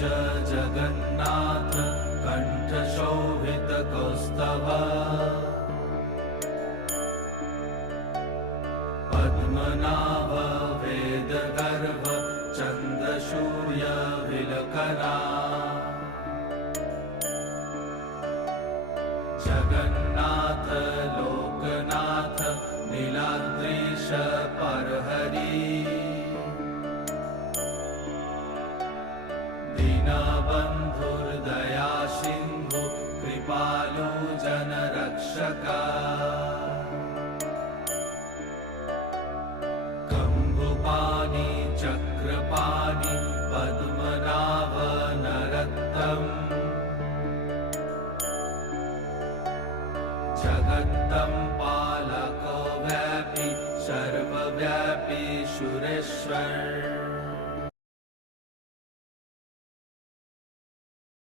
जगन्नाथ कण्ठशोभितकौस्तभ पद्मनाभ वेदगर्भ चन्द्रसूर्यविलकना जगन्नाथ लोकनाथ नीलाद्रीश परहरि दीनबन्धुर्दया सिन्धु कृपालु जनरक्षका कम्बुपाणि चक्रपाणि पद्मनाभ नरोत्तम जगत्तं पालको व्यापी सर्वव्यापी सुरेश्वर